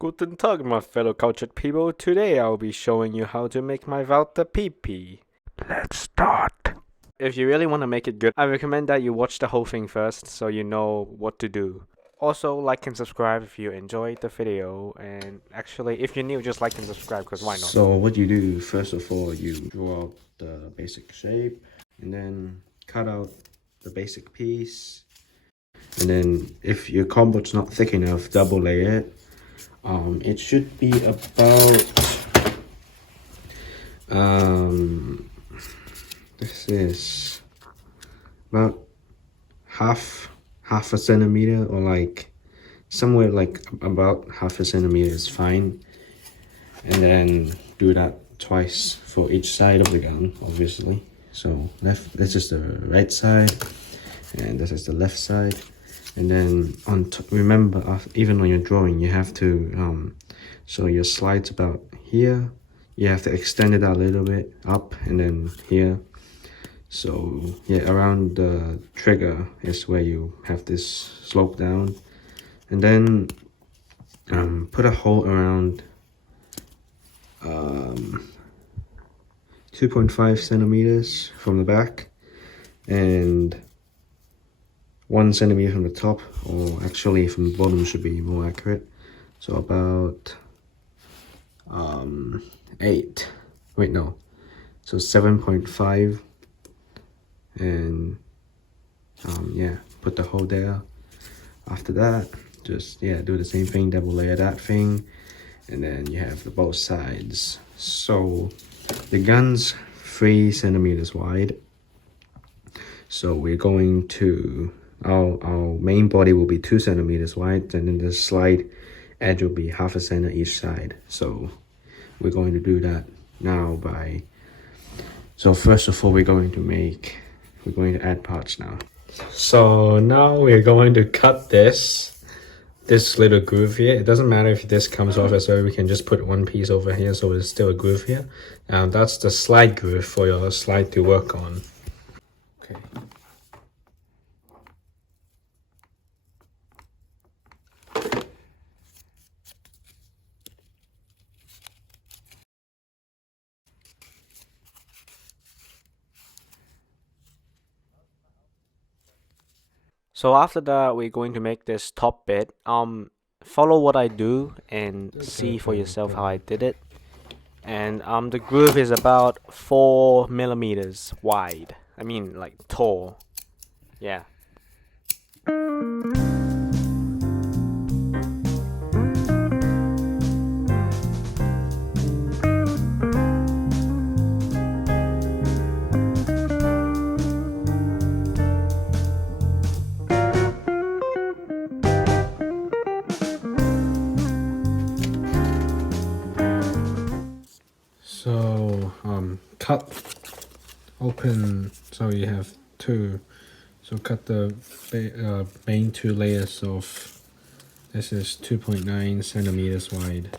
Guten Tag, my fellow cultured people. Today I'll be showing you how to make my Walther PP. Let's start. If you really want to make it good, I recommend that you watch the whole thing first so you know what to do. Also, like and subscribe if you enjoyed the video, and actually, if you're new, just like and subscribe, because why not? So what you do, first of all, you draw out the basic shape, and then cut out the basic piece, and then if your cardboard's not thick enough, double layer it. It should be about this is about half a centimeter, or like somewhere like about half a centimeter is fine. And then do that twice for each side of the gun, obviously. So this is the right side, and this is the left side. And then remember, even on your drawing, you have to so your slide's about here, you have to extend it out a little bit up, and then here. So yeah, around the trigger is where you have this slope down, and then put a hole around 2.5 centimeters from the back and 1 centimeter from the top, or actually from the bottom should be more accurate. So about 7.5, and yeah, put the hole there. After that, just do the same thing, double layer that thing, and then you have the both sides. So the gun's 3 centimeters wide, so we're going to our main body will be 2 centimeters wide, and then the slide edge will be half a centimeter each side. So we're going to do that now so first of all, we're going to add parts now. So now we're going to cut this little groove here. It doesn't matter if this comes off as well, we can just put one piece over here so there's still a groove here. That's the slide groove for your slide to work on. Okay. So after that, we're going to make this top bit. Follow what I do and see for yourself how I did it. And the groove is about 4 millimeters wide. I mean, like tall. Yeah. So cut open, so you have two. So cut the main 2 layers of this is 2.9 centimeters wide,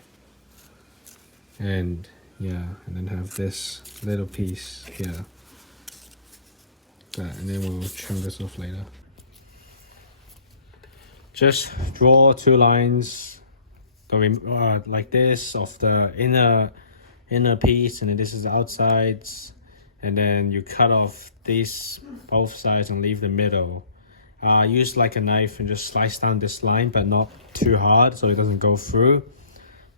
and yeah, and then have this little piece here. And then we'll trim this off later. Just draw 2 lines like this of the inner piece, and then this is the outsides, and then you cut off these both sides and leave the middle. Use like a knife and just slice down this line, but not too hard so it doesn't go through.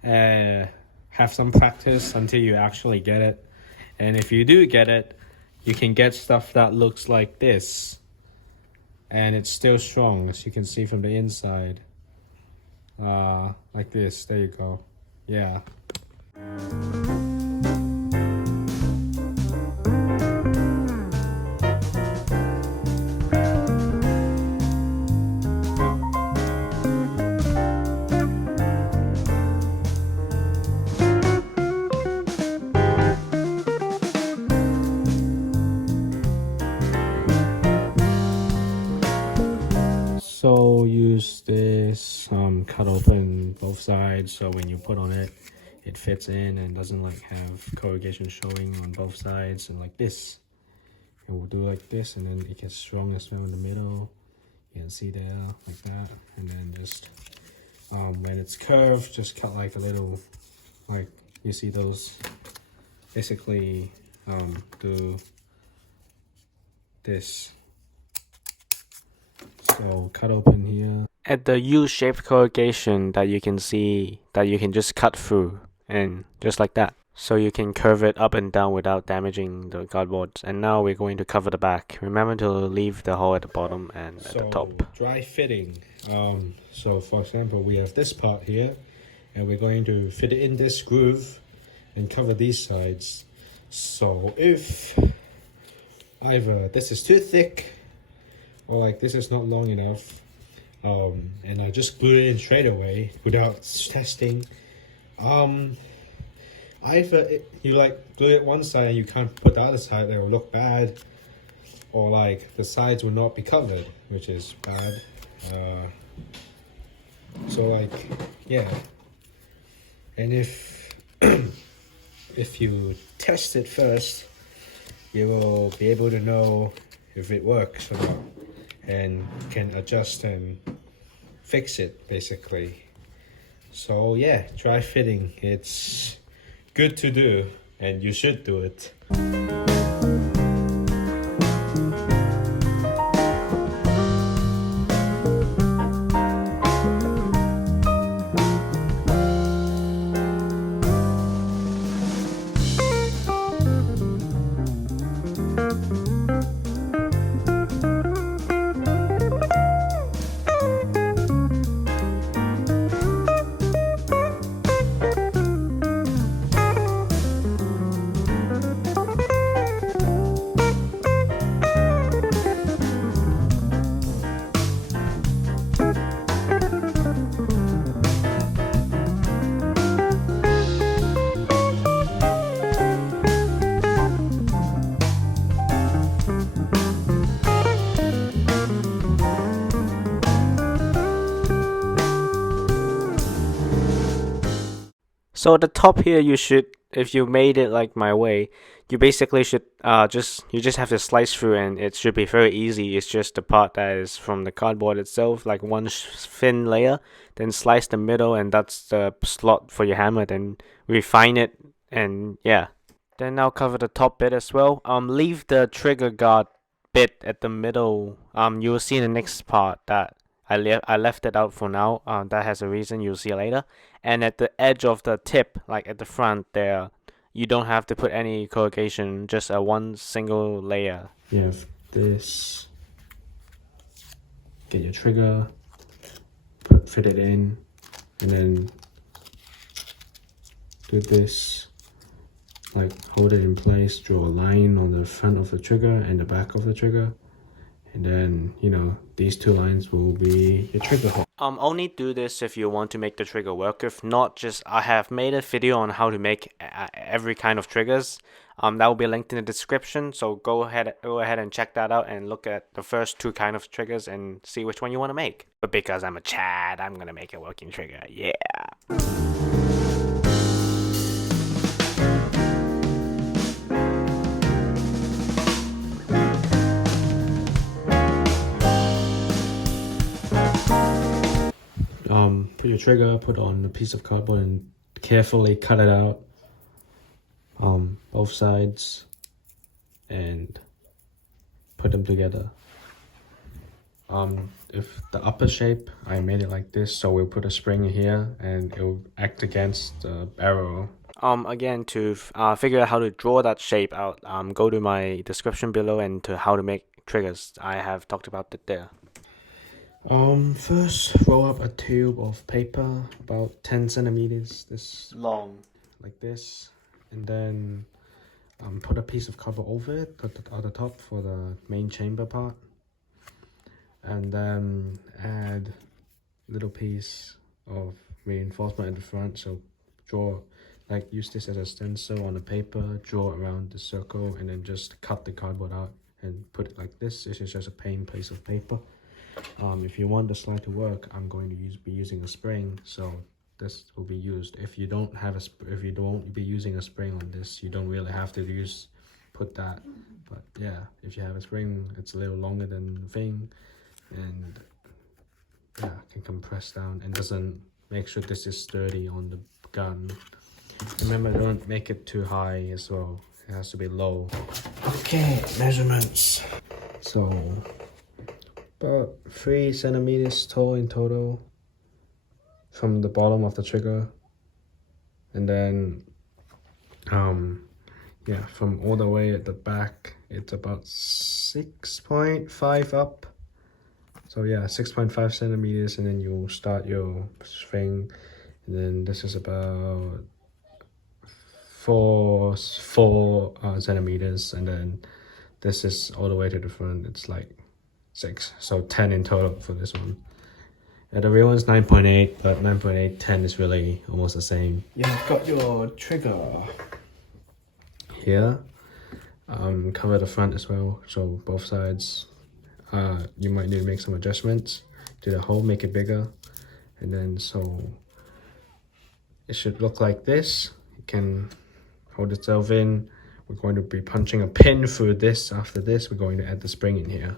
Have some practice until you actually get it, and if you do get it, you can get stuff that looks like this, and it's still strong, as you can see from the inside. Like this. There you go. Yeah. So use this cut open both sides, so when you put on it, it fits in and doesn't like have corrugation showing on both sides, and like this. And we'll do like this, and then it gets strong as well in the middle. You can see there, like that, and then just When it's curved, just cut like a little, like you see those, basically do this. So cut open here. At the U-shaped corrugation that you can see, that you can just cut through, and just like that. So you can curve it up and down without damaging the cardboard. And now we're going to cover the back. Remember to leave the hole at the bottom and at the top. Dry fitting. So for example, we have this part here, and we're going to fit it in this groove and cover these sides. So if either this is too thick or like this is not long enough, and I just glue it in straight away without testing, either you like glue it one side and you can't put the other side, it will look bad, or like the sides will not be covered, which is bad. So like, yeah, and if if you test it first, you will be able to know if it works or not, and can adjust and fix it basically. So yeah, dry fitting, it's good to do and you should do it. So at the top here, you should, if you made it like my way, you basically should just have to slice through, and it should be very easy. It's just the part that is from the cardboard itself, like one thin layer, then slice the middle, and that's the slot for your hammer. Then refine it, and yeah. Then now cover the top bit as well. Leave the trigger guard bit at the middle. You will see in the next part that I left it out for now. That has a reason, you'll see later. And at the edge of the tip, like at the front there, you don't have to put any corrugation, just a one single layer. You have this, get your trigger, fit it in, and then do this, like hold it in place, draw a line on the front of the trigger and the back of the trigger. And then, you know, these two lines will be your trigger hole. Only do this if you want to make the trigger work. If not, just I have made a video on how to make every kind of triggers. That will be linked in the description. So go ahead and check that out and look at the first two kind of triggers and see which one you want to make. But because I'm a Chad, I'm gonna make a working trigger. Yeah. Put your trigger, put on a piece of cardboard and carefully cut it out, both sides, and put them together. If the upper shape, I made it like this, so we'll put a spring here and it will act against the barrel. Again, to figure out how to draw that shape out, go to my description below, and to how to make triggers, I have talked about it there. First roll up a tube of paper about 10 centimeters this Long. like this, and then put a piece of cover over it, put it on the top for the main chamber part, and then add a little piece of reinforcement at the front. So draw, like use this as a stencil on the paper, draw around the circle, and then just cut the cardboard out and put it like this. This is just a plain piece of paper. If you want the slide to work, I'm going to be using a spring, so this will be used. If you don't be using a spring on this, you don't really have to put that. But yeah, if you have a spring, it's a little longer than the thing, and yeah, can compress down and doesn't make sure this is sturdy on the gun. Remember, don't make it too high as well. It has to be low. Okay, measurements. So about 3 centimeters tall in total from the bottom of the trigger, and then yeah, from all the way at the back it's about 6.5 up. So yeah, 6.5 centimeters, and then you start your string, and then this is about 4 centimeters, and then this is all the way to the front. It's like 6, so 10 in total for this one. The real one's 9.8, but 9.8, 10 is really almost the same. You've got your trigger here. Cover the front as well, so both sides. You might need to make some adjustments to the hole, make it bigger, and then so it should look like this. It can hold itself in. We're going to be punching a pin through this. After this, we're going to add the spring in here.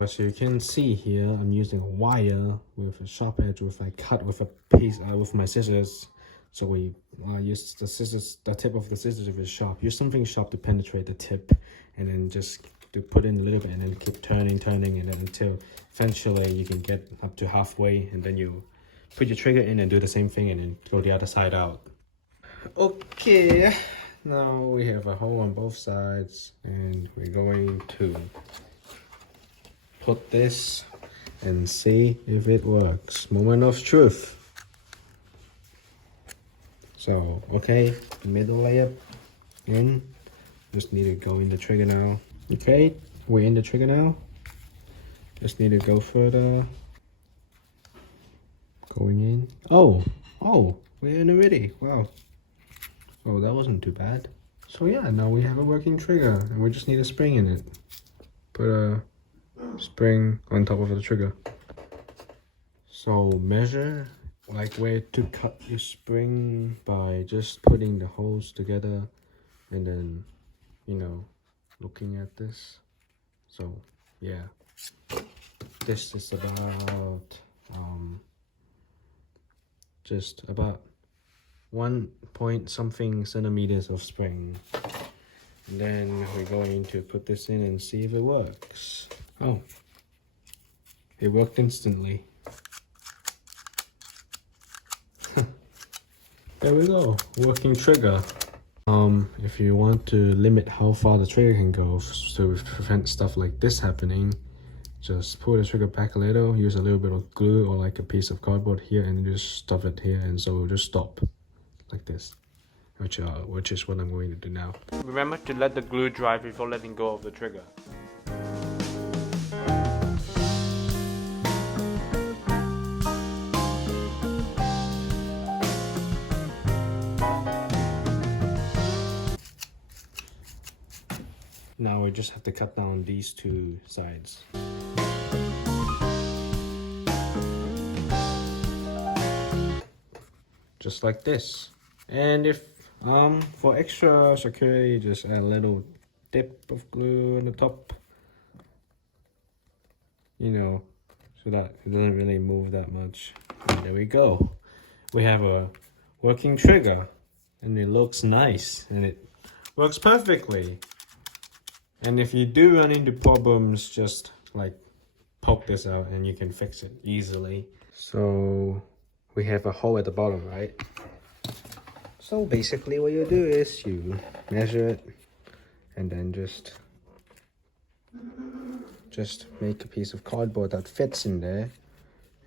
As you can see here, I'm using a wire with a sharp edge, with I cut with a piece with my scissors. So we use the scissors, the tip of the scissors if it's sharp. Use something sharp to penetrate the tip, and then just to put in a little bit, and then keep turning, and then until eventually you can get up to halfway, and then you put your trigger in and do the same thing, and then go the other side out. Okay, now we have a hole on both sides, and we're going to put this and see if it works. Moment of truth. So okay, middle layer in. Just need to go in the trigger now. Okay, we're in the trigger now. Just need to go further. Going in. Oh, we're in already. Wow. Oh, that wasn't too bad. So yeah, now we have a working trigger, and we just need a spring in it. Put a spring on top of the trigger. So measure like where to cut your spring by just putting the holes together, and then, you know, looking at this. So yeah, this is about just about 1 point something centimeters of spring, and then we're going to put this in and see if it works. Oh, it worked instantly. There we go, working trigger. If you want to limit how far the trigger can go to prevent stuff like this happening, just pull the trigger back a little, use a little bit of glue or like a piece of cardboard here, and just stuff it here, and so it'll just stop like this, which is what I'm going to do now. Remember to let the glue dry before letting go of the trigger. Now we just have to cut down these 2 sides. Just like this. And if for extra security, just add a little dip of glue on the top, you know, so that it doesn't really move that much. And there we go. We have a working trigger, and it looks nice, and it works perfectly. And if you do run into problems, just like poke this out and you can fix it easily. So we have a hole at the bottom, right? So basically what you do is you measure it, and then just make a piece of cardboard that fits in there,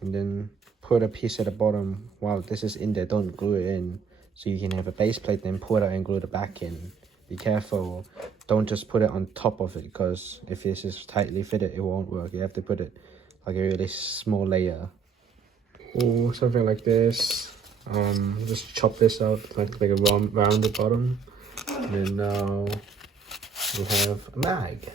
and then put a piece at the bottom. While this is in there, don't glue it in, so you can have a base plate, then pull it out and glue the back in. Be careful, don't just put it on top of it, because if this is tightly fitted, it won't work. You have to put it like a really small layer, or something like this. Just chop this out like a rounded bottom, and then now we have a mag.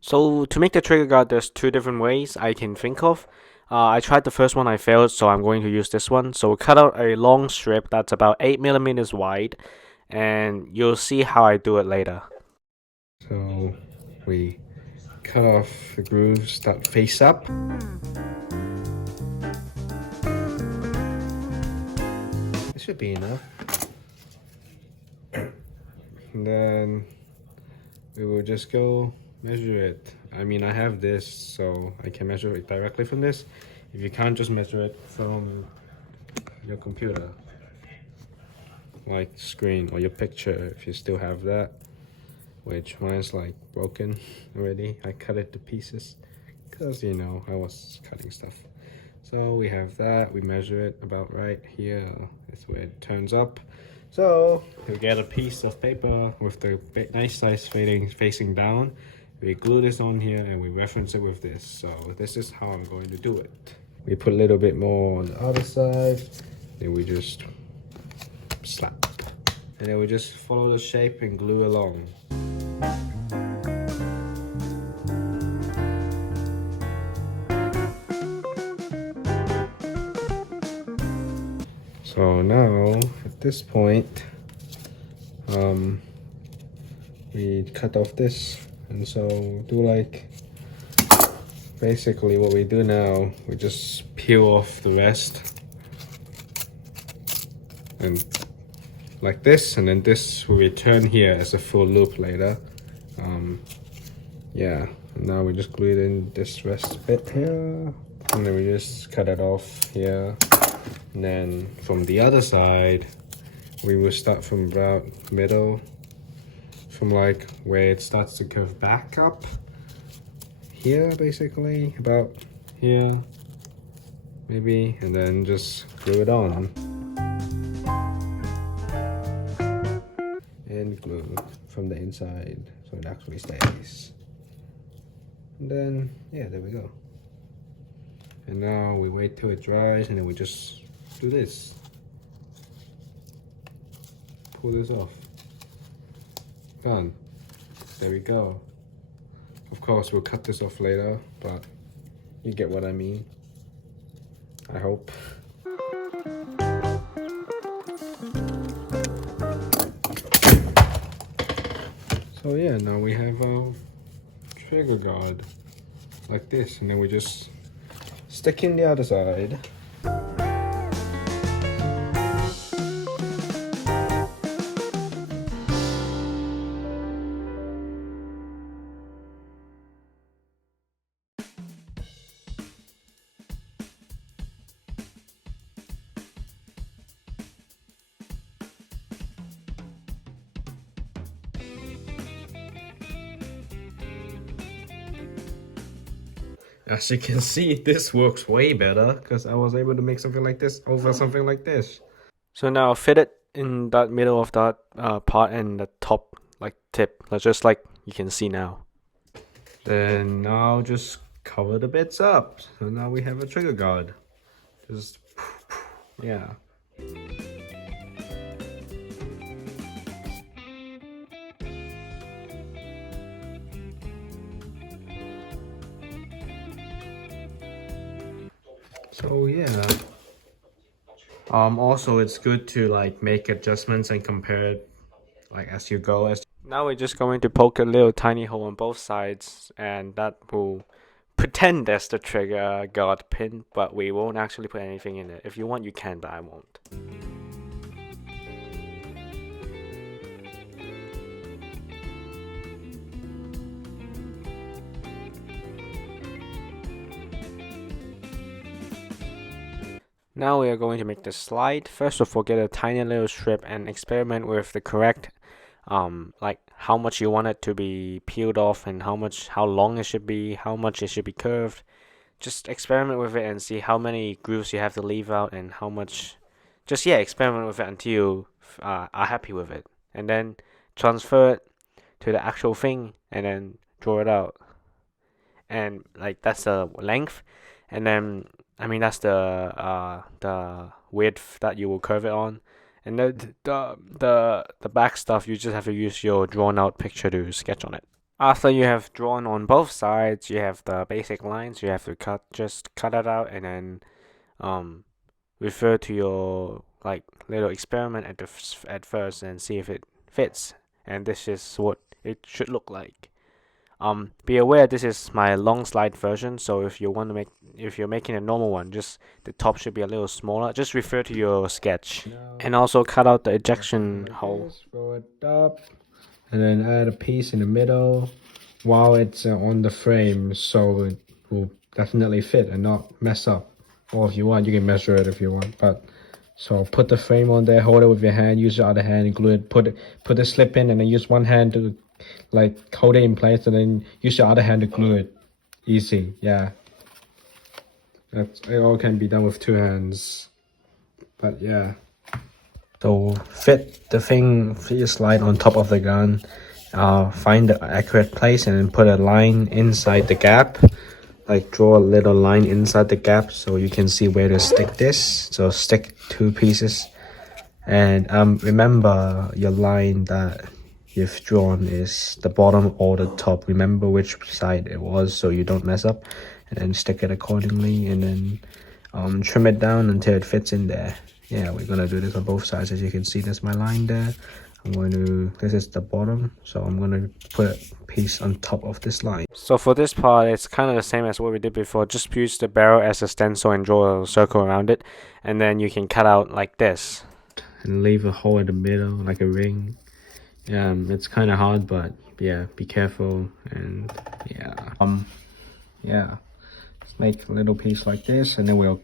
So to make the trigger guard, there's 2 different ways I can think of. I tried the first one, I failed, so I'm going to use this one. So we cut out a long strip that's about 8 millimeters wide, and you'll see how I do it later. So we cut off the grooves that face up. It should be enough. And then we will just go measure it. I mean, I have this, so I can measure it directly from this. If you can't, just measure it from your computer, like screen or your picture, if you still have that, which mine's like broken already. I cut it to pieces because, you know, I was cutting stuff. So we have that, we measure it about right here. That's where it turns up. So we get a piece of paper with the nice size facing down. We glue this on here and we reference it with this. So this is how I'm going to do it. We put a little bit more on the other side. Then we just slap. And then we just follow the shape and glue along. So now, at this point, we cut off this, and so do like, basically what we do now, we just peel off the rest, and like this, and then this will return here as a full loop later. Yeah, and now we just glue it in this rest bit here, and then we just cut it off here. And then from the other side, we will start from about middle, from like where it starts to curve back up. Here, basically, about here, maybe, and then just glue it on. And glue from the inside, so it actually stays. And then, yeah, there we go. And now we wait till it dries, and then we just do this. Pull this off. Done. There we go. Of course, we'll cut this off later, but you get what I mean. I hope. So yeah, now we have a trigger guard like this, and then we just stick in the other side. As you can see, this works way better because I was able to make something like this over something like this. So now fit it in that middle of that part and the top like tip, just like you can see now. Then now just cover the bits up. So now we have a trigger guard. Just, yeah. So yeah. Also it's good to like make adjustments and compare it like as you go. Now we're just going to poke a little tiny hole on both sides, and that will pretend that's the trigger guard pin, but we won't actually put anything in it. If you want, you can, but I won't. Now we are going to make the slide. First of all, get a tiny little strip and experiment with the correct like how much you want it to be peeled off and how long it should be, how much it should be curved. Just experiment with it and see how many grooves you have to leave out and how much. Just experiment with it until you are happy with it, and then transfer it to the actual thing and then draw it out. And like that's the length, and then I mean that's the width that you will curve it on. And the back stuff, you just have to use your drawn out picture to sketch on it. After you have drawn on both sides, you have the basic lines you have to just cut it out, and then refer to your like little experiment at first and see if it fits. And this is what it should look like. Be aware this is my long slide version, so if you're making a normal one, just the top should be a little smaller. Just refer to your sketch, and also cut out the ejection hole. Roll it up, and then add a piece in the middle while it's on the frame, so it will definitely fit and not mess up. Or if you want, you can measure it if you want. But so put the frame on there, hold it with your hand, use your other hand, and glue it. Put the slip in, and then use one hand to like hold it in place, and then use your other hand to glue it. Easy, yeah. It all can be done with two hands. But yeah. So fit your slide on top of the gun. Find the accurate place and then put a line inside the gap. Like draw a little line inside the gap so you can see where to stick this. So stick two pieces. And remember your line that you've drawn is the bottom or the top. Remember which side it was so you don't mess up. And then stick it accordingly, and then trim it down until it fits in there. Yeah, we're gonna do this on both sides. As you can see, there's my line there. This is the bottom, so I'm gonna put a piece on top of this line. So for this part, it's kind of the same as what we did before. Just use the barrel as a stencil and draw a circle around it, and then you can cut out like this. And leave a hole in the middle, like a ring. It's kind of hard, but yeah, be careful. And yeah. Let's make a little piece like this, and then we'll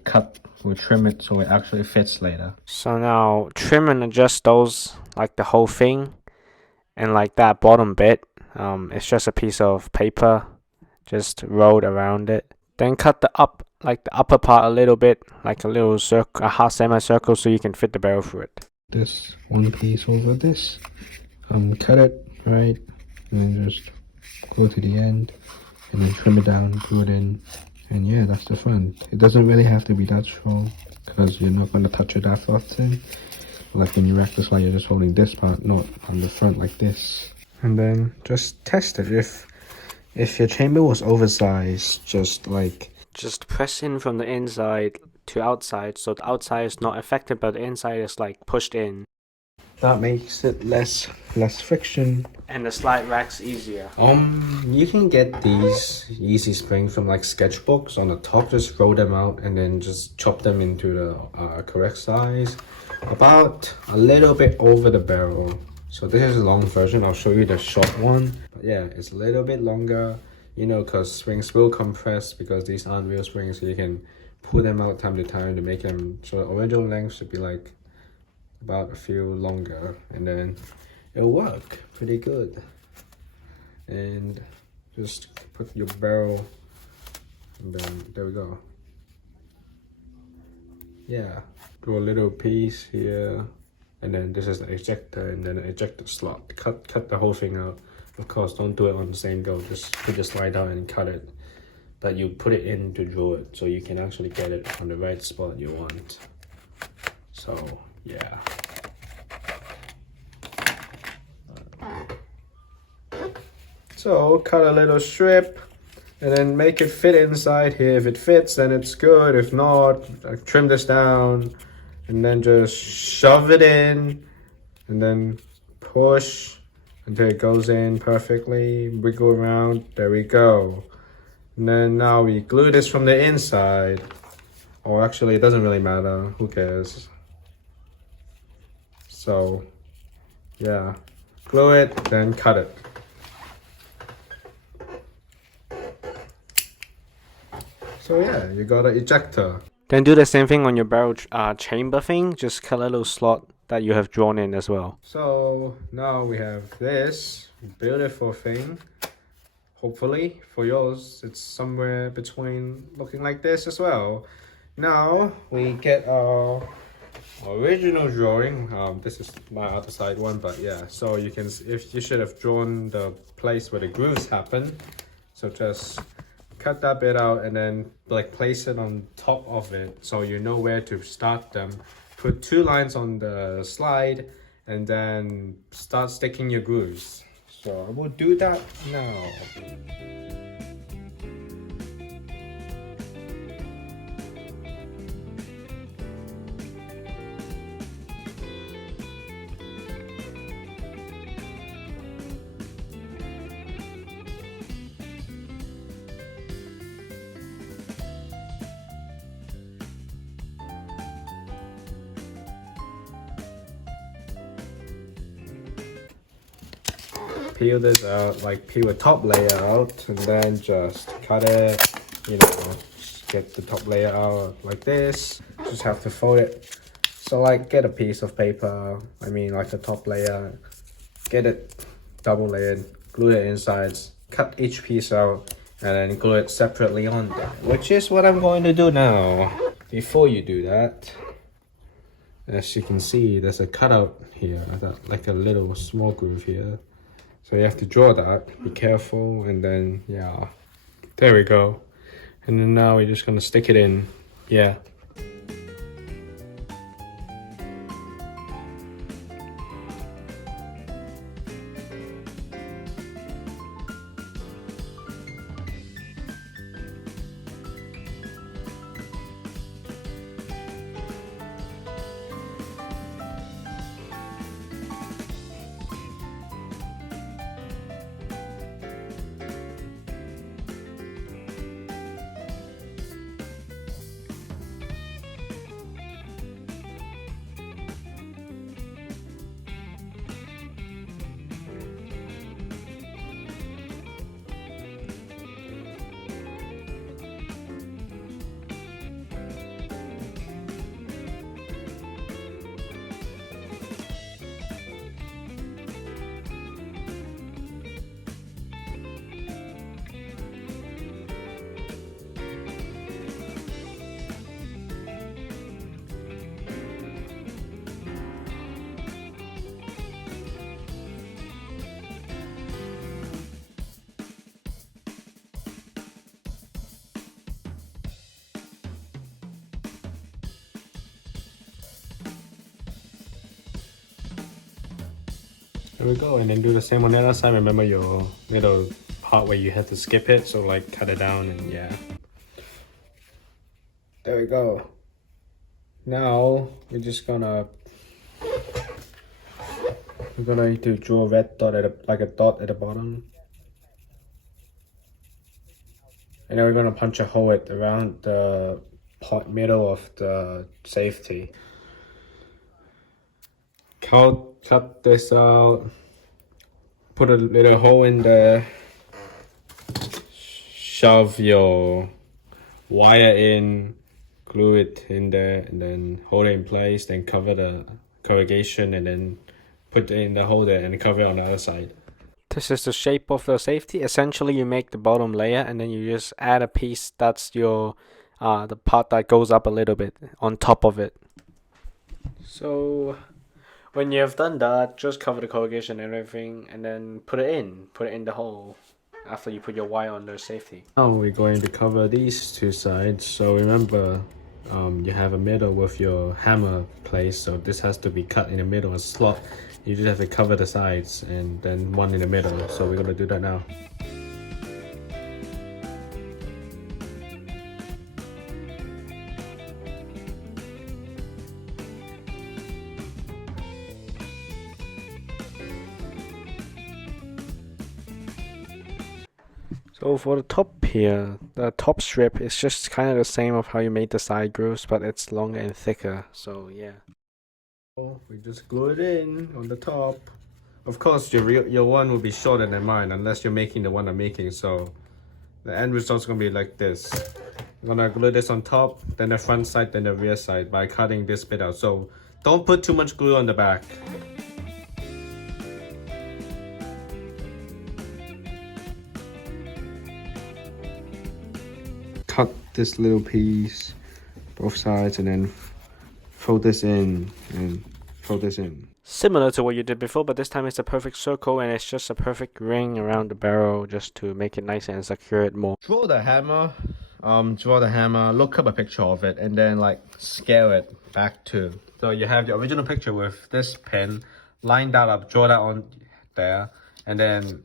trim it so it actually fits later. So now trim and adjust those, like the whole thing, and like that bottom bit. It's just a piece of paper, just rolled around it. Then cut the upper part a little bit, like a little circle, a half semicircle, so you can fit the barrel through it. This one piece over this, cut it right, and then just go to the end, and then trim it down, glue it in. And yeah, that's the fun. It doesn't really have to be that strong because you're not going to touch it that often. Like when you rack the slide, you're just holding this part, not on the front like this. And then just test it. If your chamber was oversized, just press in from the inside to outside, so the outside is not affected, but the inside is like pushed in. That makes it less friction. And the slide racks easier. You can get these easy springs from like sketchbooks on the top. Just roll them out and then just chop them into the correct size, about a little bit over the barrel. So this is a long version. I'll show you the short one. But yeah, it's a little bit longer, you know, because springs will compress because these aren't real springs. So you can pull them out time to time to make them, so the original length should be like about a few longer, and then it'll work pretty good. And just put your barrel, and then there we go. Yeah, do a little piece here, and then this is the ejector, and then the ejector slot. Cut the whole thing out. Of course, don't do it on the same go. Just put the slide out and cut it, but you put it in to draw it so you can actually get it on the right spot you want. So yeah. So cut a little strip and then make it fit inside here. If it fits, then it's good. If not, trim this down and then just shove it in and then push until it goes in perfectly. Wiggle around. There we go. And then now we glue this from the inside. Or actually, it doesn't really matter. Who cares? So yeah, glue it, then cut it. So yeah, you got an ejector. Then do the same thing on your barrel chamber thing. Just cut a little slot that you have drawn in as well. So now we have this beautiful thing. Hopefully for yours, it's somewhere between looking like this as well. Now we get our original drawing. This is my other side one, but yeah. So you should have drawn the place where the grooves happen. So just cut that bit out and then like place it on top of it so you know where to start them. Put two lines on the slide and then start sticking your grooves. So I will do that now. Peel this out, like peel the top layer out, and then just cut it, you know, just get the top layer out like this. Just have to fold it. So like get a piece of paper, I mean like the top layer, get it double layered, glue it inside, cut each piece out, and then glue it separately on there, which is what I'm going to do now. Before you do that, as you can see, there's a cutout here, like a little small groove here. So you have to draw that, be careful, and then, yeah, there we go. And then now we're just gonna stick it in, yeah. There we go, and then do the same on the other side. Remember your little part where you had to skip it, so like cut it down, and yeah. There we go. Now we're just gonna need to draw a red dot like a dot at the bottom, and then we're gonna punch a hole around the middle of the safety. Cut this out, put a little hole in there, shove your wire in, glue it in there, and then hold it in place, then cover the corrugation, and then put it in the hole there and cover it on the other side. This is the shape of the safety. Essentially, you make the bottom layer and then you just add a piece that's your the part that goes up a little bit on top of it. So when you have done that, just cover the corrugation and everything, and then put it in the hole after you put your wire on the safety. Now we're going to cover these two sides. So remember, you have a middle with your hammer place, so this has to be cut in the middle, a slot. You just have to cover the sides and then one in the middle. So we're gonna do that now. So for the top here, the top strip is just kind of the same of how you made the side grooves, but it's longer and thicker, so yeah. We just glue it in on the top. Of course, your one will be shorter than mine, unless you're making the one I'm making, so the end result's gonna be like this. I'm gonna glue this on top, then the front side, then the rear side by cutting this bit out. So don't put too much glue on the back. Cut this little piece, both sides, and then fold this in and fold this in. Similar to what you did before, but this time it's a perfect circle and it's just a perfect ring around the barrel just to make it nice and secure it more. Draw the hammer, look up a picture of it, and then like scale it back to. So you have your original picture with this pen, line that up, draw that on there, and then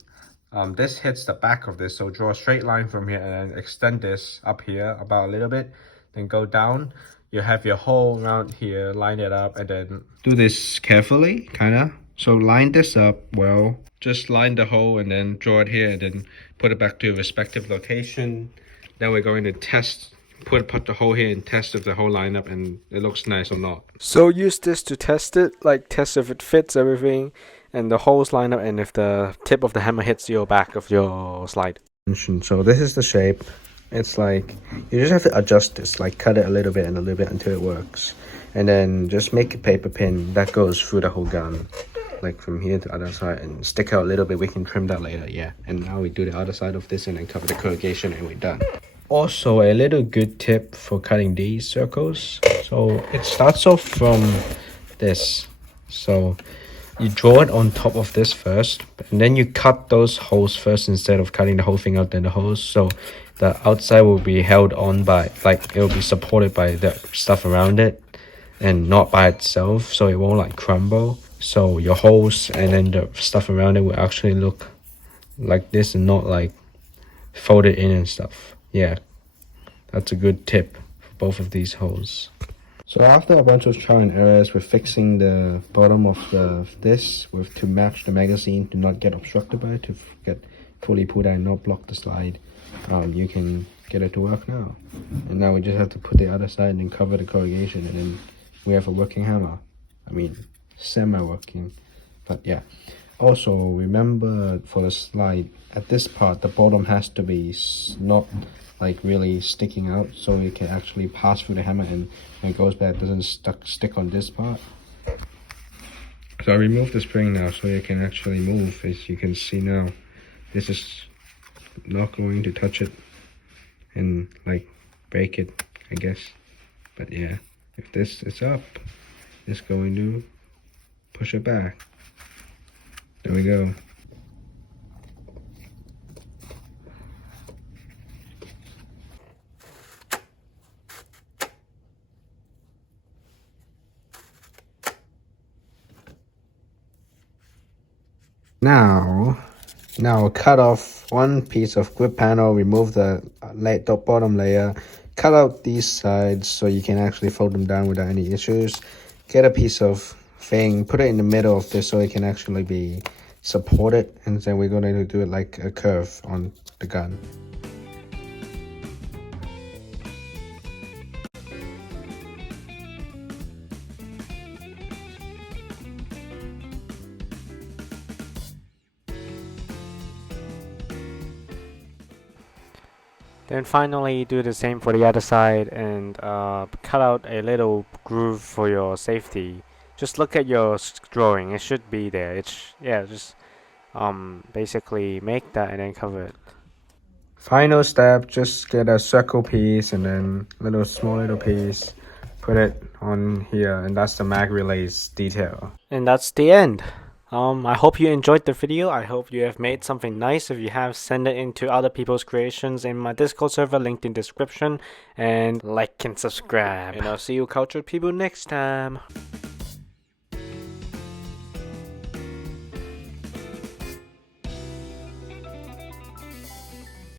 this hits the back of this, so draw a straight line from here and then extend this up here about a little bit, then go down. You have your hole around here, line it up, and then do this carefully, kinda. So line this up well, just line the hole and then draw it here and then put it back to your respective location. Then we're going to test, put the hole here and test if the hole line up and it looks nice or not. So use this to test it, like test if it fits everything and the holes line up and if the tip of the hammer hits your back of your slide. So this is the shape. It's like, you just have to adjust this, like cut it a little bit and a little bit until it works. And then just make a paper pin that goes through the whole gun, like from here to the other side, and stick out a little bit. We can trim that later, yeah. And now we do the other side of this and then cover the corrugation and we're done. Also, a little good tip for cutting these circles. So it starts off from this. So you draw it on top of this first, and then you cut those holes first instead of cutting the whole thing out, then the holes. So the outside will be held on by, like, it will be supported by the stuff around it and not by itself, so it won't like crumble. So your holes and then the stuff around it will actually look like this and not like folded in and stuff. Yeah, that's a good tip for both of these holes. So after a bunch of trial and errors, we're fixing the bottom of this to match the magazine to not get obstructed by it, to get fully pulled out and not block the slide. You can get it to work now. And now we just have to put the other side and cover the corrugation, and then we have a working hammer. I mean, semi-working, but yeah. Also, remember for the slide, at this part, the bottom has to be not like really sticking out, so it can actually pass through the hammer, and when it goes back, it doesn't stick on this part. So I removed the spring now, so it can actually move. As you can see now, this is not going to touch it and like break it, I guess. But yeah, if this is up, it's going to push it back. There we go. Now cut off one piece of grip panel, remove the bottom layer, cut out these sides so you can actually fold them down without any issues. Get a piece of thing, put it in the middle of this so it can actually be supported, and then we're going to do it like a curve on the gun. Then finally do the same for the other side and cut out a little groove for your safety. Just look at your drawing, it should be there. Just basically make that and then cover it. Final step, just get a circle piece and then small little piece, put it on here, and that's the mag relays detail. And that's the end. I hope you enjoyed the video. I hope you have made something nice. If you have, send it into other people's creations in my Discord server, linked in description. And like and subscribe. And I'll see you cultured people next time.